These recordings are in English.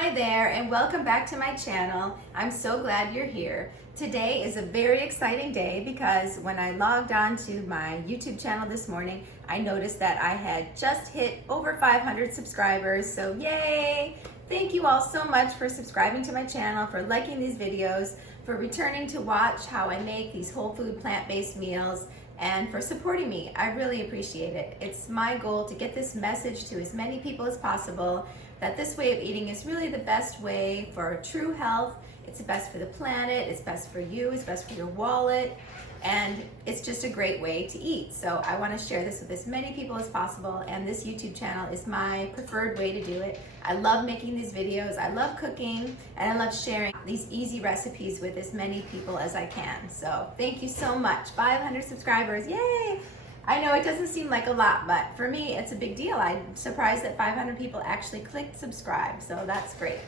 Hi there and welcome back to my channel. I'm so glad you're here. Today is a very exciting day because when I logged on to my YouTube channel this morning, I noticed that I had just hit over 500 subscribers, so yay! Thank you all so much for subscribing to my channel, for liking these videos, for returning to watch how I make these whole food plant-based meals, and for supporting me. I really appreciate it. It's my goal to get this message to as many people as possible that this way of eating is really the best way for true health. It's the best for the planet, it's best for you, it's best for your wallet, and it's just a great way to eat. So I want to share this with as many people as possible, and this YouTube channel is my preferred way to do it. I love making these videos, I love cooking, and I love sharing these easy recipes with as many people as I can. So thank you so much. 500 subscribers, yay! I know it doesn't seem like a lot, but for me, it's a big deal. I'm surprised that 500 people actually clicked subscribe, so that's great.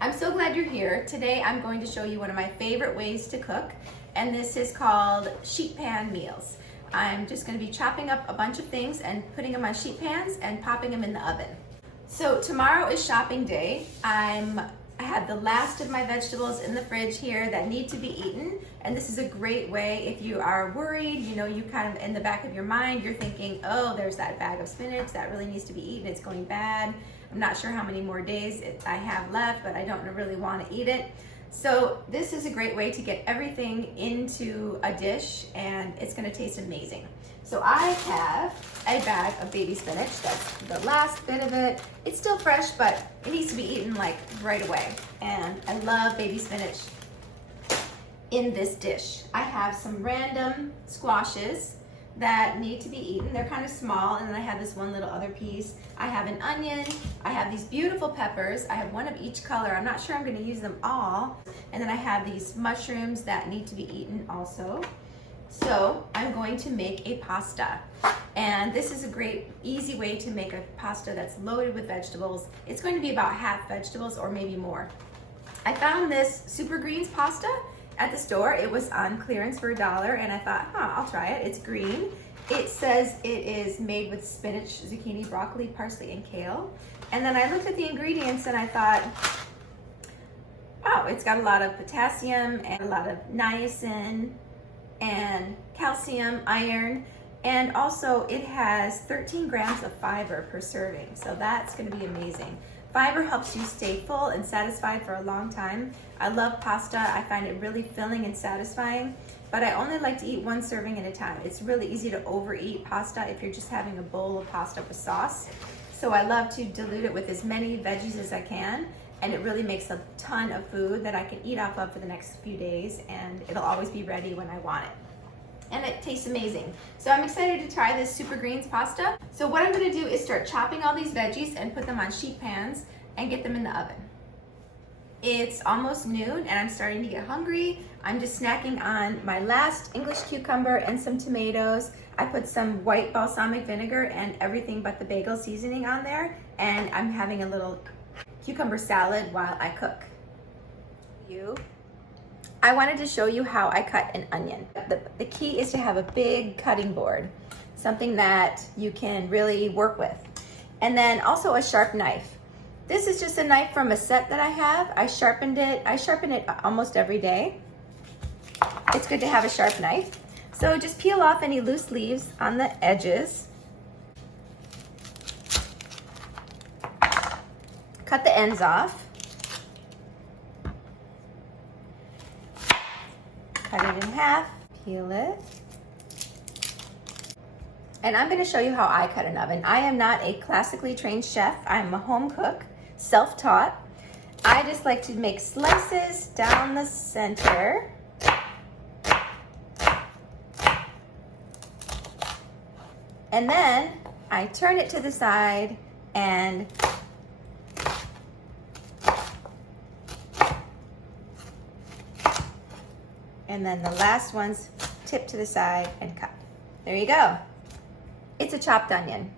I'm so glad you're here. Today, I'm going to show you one of my favorite ways to cook, and this is called sheet pan meals. I'm just gonna be chopping up a bunch of things and putting them on sheet pans and popping them in the oven. So tomorrow is shopping day. I have the last of my vegetables in the fridge here that need to be eaten, and this is a great way if you are worried, you kind of in the back of your mind, you're thinking, oh, there's that bag of spinach that really needs to be eaten, it's going bad. I'm not sure how many more days I have left, but I don't really want to eat it. So this is a great way to get everything into a dish, and it's going to taste amazing. So I have a bag of baby spinach. That's the last bit of it. It's still fresh, but it needs to be eaten like right away. And I love baby spinach in this dish. I have some random squashes that need to be eaten. They're kind of small, and then I have this one little other piece. I have an onion. I have these beautiful peppers. I have one of each color. I'm not sure I'm going to use them all. And then I have these mushrooms that need to be eaten also. So I'm going to make a pasta, and this is a great easy way to make a pasta that's loaded with vegetables. It's going to be about half vegetables or maybe more. I found this Super Greens pasta at the store. It was on clearance for $1, and I thought, I'll try it. It's green. It says it is made with spinach, zucchini, broccoli, parsley, and kale. And then I looked at the ingredients and I thought, wow, it's got a lot of potassium and a lot of niacin and calcium, iron, and also it has 13 grams of fiber per serving, so that's going to be amazing. Fiber helps you stay full and satisfied for a long time. I love pasta. I find it really filling and satisfying, but I only like to eat one serving at a time. It's really easy to overeat pasta if you're just having a bowl of pasta with sauce. So I love to dilute it with as many veggies as I can, and it really makes a ton of food that I can eat off of for the next few days, and it'll always be ready when I want it. And it tastes amazing. So I'm excited to try this Super Greens pasta. So what I'm gonna do is start chopping all these veggies and put them on sheet pans and get them in the oven. It's almost noon and I'm starting to get hungry. I'm just snacking on my last English cucumber and some tomatoes. I put some white balsamic vinegar and everything but the bagel seasoning on there, and I'm having a little cucumber salad while I cook. I wanted to show you how I cut an onion. The key is to have a big cutting board, something that you can really work with. And then also a sharp knife. This is just a knife from a set that I have. I sharpen it almost every day. It's good to have a sharp knife. So just peel off any loose leaves on the edges. Cut the ends off. Cut it in half, peel it. And I'm going to show you how I cut an oven. I am not a classically trained chef. I'm a home cook, self-taught. I just like to make slices down the center. And then I turn it to the side and then the last ones tip to the side and cut. There you go. It's a chopped onion.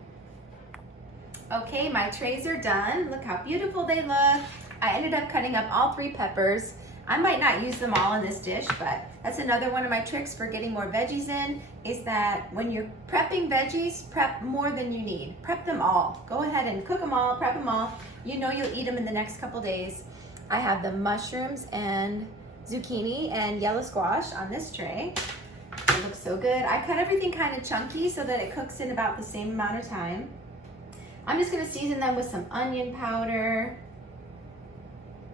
Okay, my trays are done. Look how beautiful they look. I ended up cutting up all 3 peppers. I might not use them all in this dish, but that's another one of my tricks for getting more veggies in, is that when you're prepping veggies, prep more than you need. Prep them all. Go ahead and cook them all, prep them all. You know you'll eat them in the next couple days. I have the mushrooms and zucchini and yellow squash on this tray. It looks so good. I cut everything kind of chunky so that it cooks in about the same amount of time. I'm just gonna season them with some onion powder.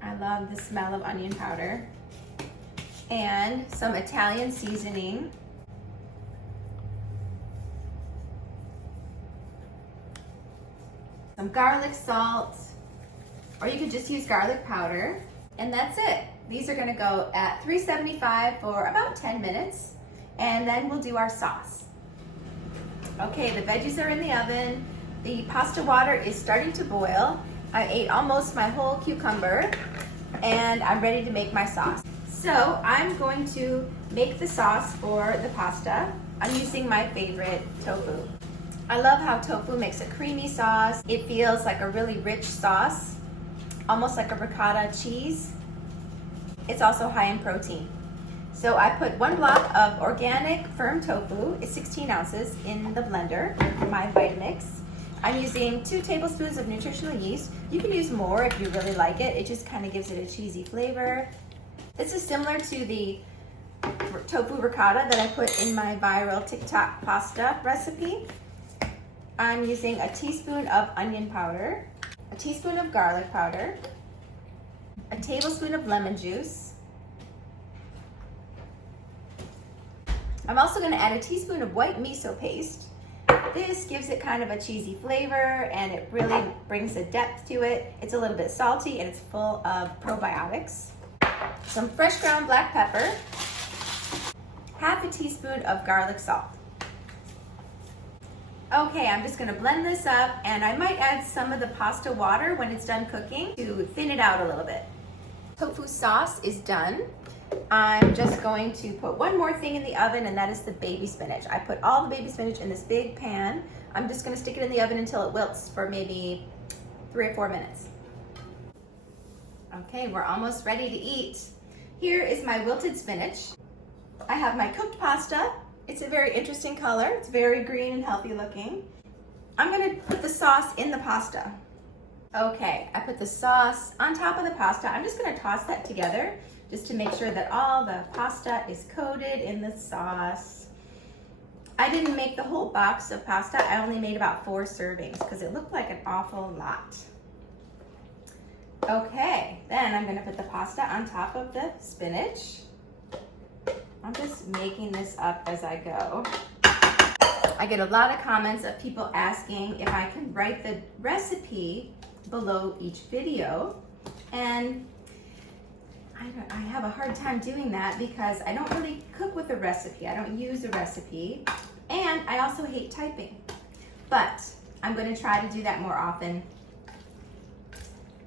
I love the smell of onion powder. And some Italian seasoning. Some garlic salt, or you could just use garlic powder. And that's it. These are gonna go at 375 for about 10 minutes. And then we'll do our sauce. Okay, the veggies are in the oven. The pasta water is starting to boil. I ate almost my whole cucumber and I'm ready to make my sauce. So I'm going to make the sauce for the pasta. I'm using my favorite tofu. I love how tofu makes a creamy sauce. It feels like a really rich sauce, almost like a ricotta cheese. It's also high in protein. So I put 1 block of organic firm tofu, it's 16 ounces, in the blender, my Vitamix. I'm using 2 tablespoons of nutritional yeast. You can use more if you really like it. It just kind of gives it a cheesy flavor. This is similar to the tofu ricotta that I put in my viral TikTok pasta recipe. I'm using a teaspoon of onion powder, a teaspoon of garlic powder, a tablespoon of lemon juice. I'm also going to add a teaspoon of white miso paste. This gives it kind of a cheesy flavor and it really brings a depth to it. It's a little bit salty and it's full of probiotics. Some fresh ground black pepper, half a teaspoon of garlic salt. Okay, I'm just gonna blend this up and I might add some of the pasta water when it's done cooking to thin it out a little bit. Tofu sauce is done. I'm just going to put one more thing in the oven, and that is the baby spinach. I put all the baby spinach in this big pan. I'm just gonna stick it in the oven until it wilts for maybe 3 or 4 minutes. Okay, we're almost ready to eat. Here is my wilted spinach. I have my cooked pasta. It's a very interesting color. It's very green and healthy looking. I'm gonna put the sauce in the pasta. Okay, I put the sauce on top of the pasta. I'm just gonna toss that together just to make sure that all the pasta is coated in the sauce. I didn't make the whole box of pasta. I only made about 4 servings because it looked like an awful lot. Okay, then I'm gonna put the pasta on top of the spinach. I'm just making this up as I go. I get a lot of comments of people asking if I can write the recipe below each video, and I have a hard time doing that because I don't really cook with a recipe. I don't use a recipe, and I also hate typing. But I'm going to try to do that more often.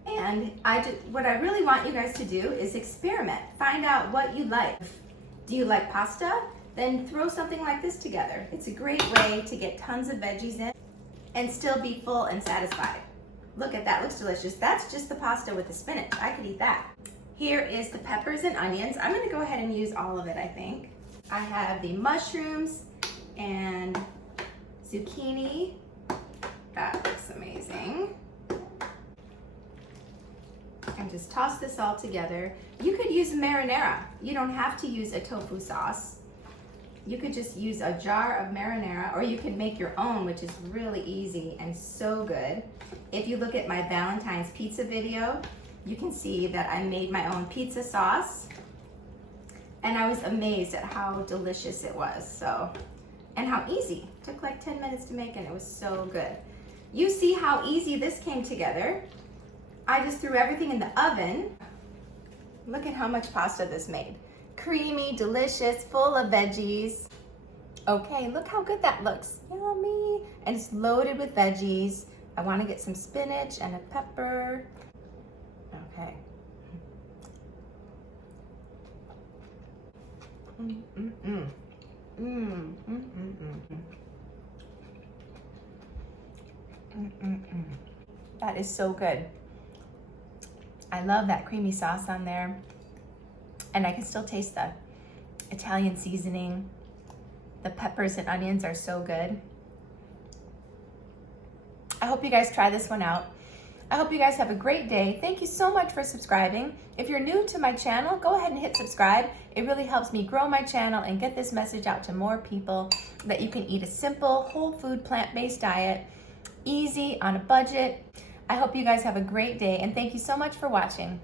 And what I really want you guys to do is experiment. Find out what you like. Do you like pasta? Then throw something like this together. It's a great way to get tons of veggies in and still be full and satisfied. Look at that, looks delicious. That's just the pasta with the spinach. I could eat that. Here is the peppers and onions. I'm gonna go ahead and use all of it, I think. I have the mushrooms and zucchini. That looks amazing. And just toss this all together. You could use marinara. You don't have to use a tofu sauce. You could just use a jar of marinara, or you can make your own, which is really easy and so good. If you look at my Valentine's pizza video, you can see that I made my own pizza sauce, and I was amazed at how delicious it was. And how easy. It took like 10 minutes to make, and it was so good. You see how easy this came together. I just threw everything in the oven. Look at how much pasta this made. Creamy, delicious, full of veggies. Okay, look how good that looks. Yummy. And it's loaded with veggies. I want to get some spinach and a pepper. Okay. That is so good. I love that creamy sauce on there. and I can still taste the Italian seasoning. The peppers and onions are so good. I hope you guys try this one out. I hope you guys have a great day. Thank you so much for subscribing. If you're new to my channel, go ahead and hit subscribe. It really helps me grow my channel and get this message out to more people that you can eat a simple, whole food, plant-based diet, easy, on a budget. I hope you guys have a great day, and thank you so much for watching.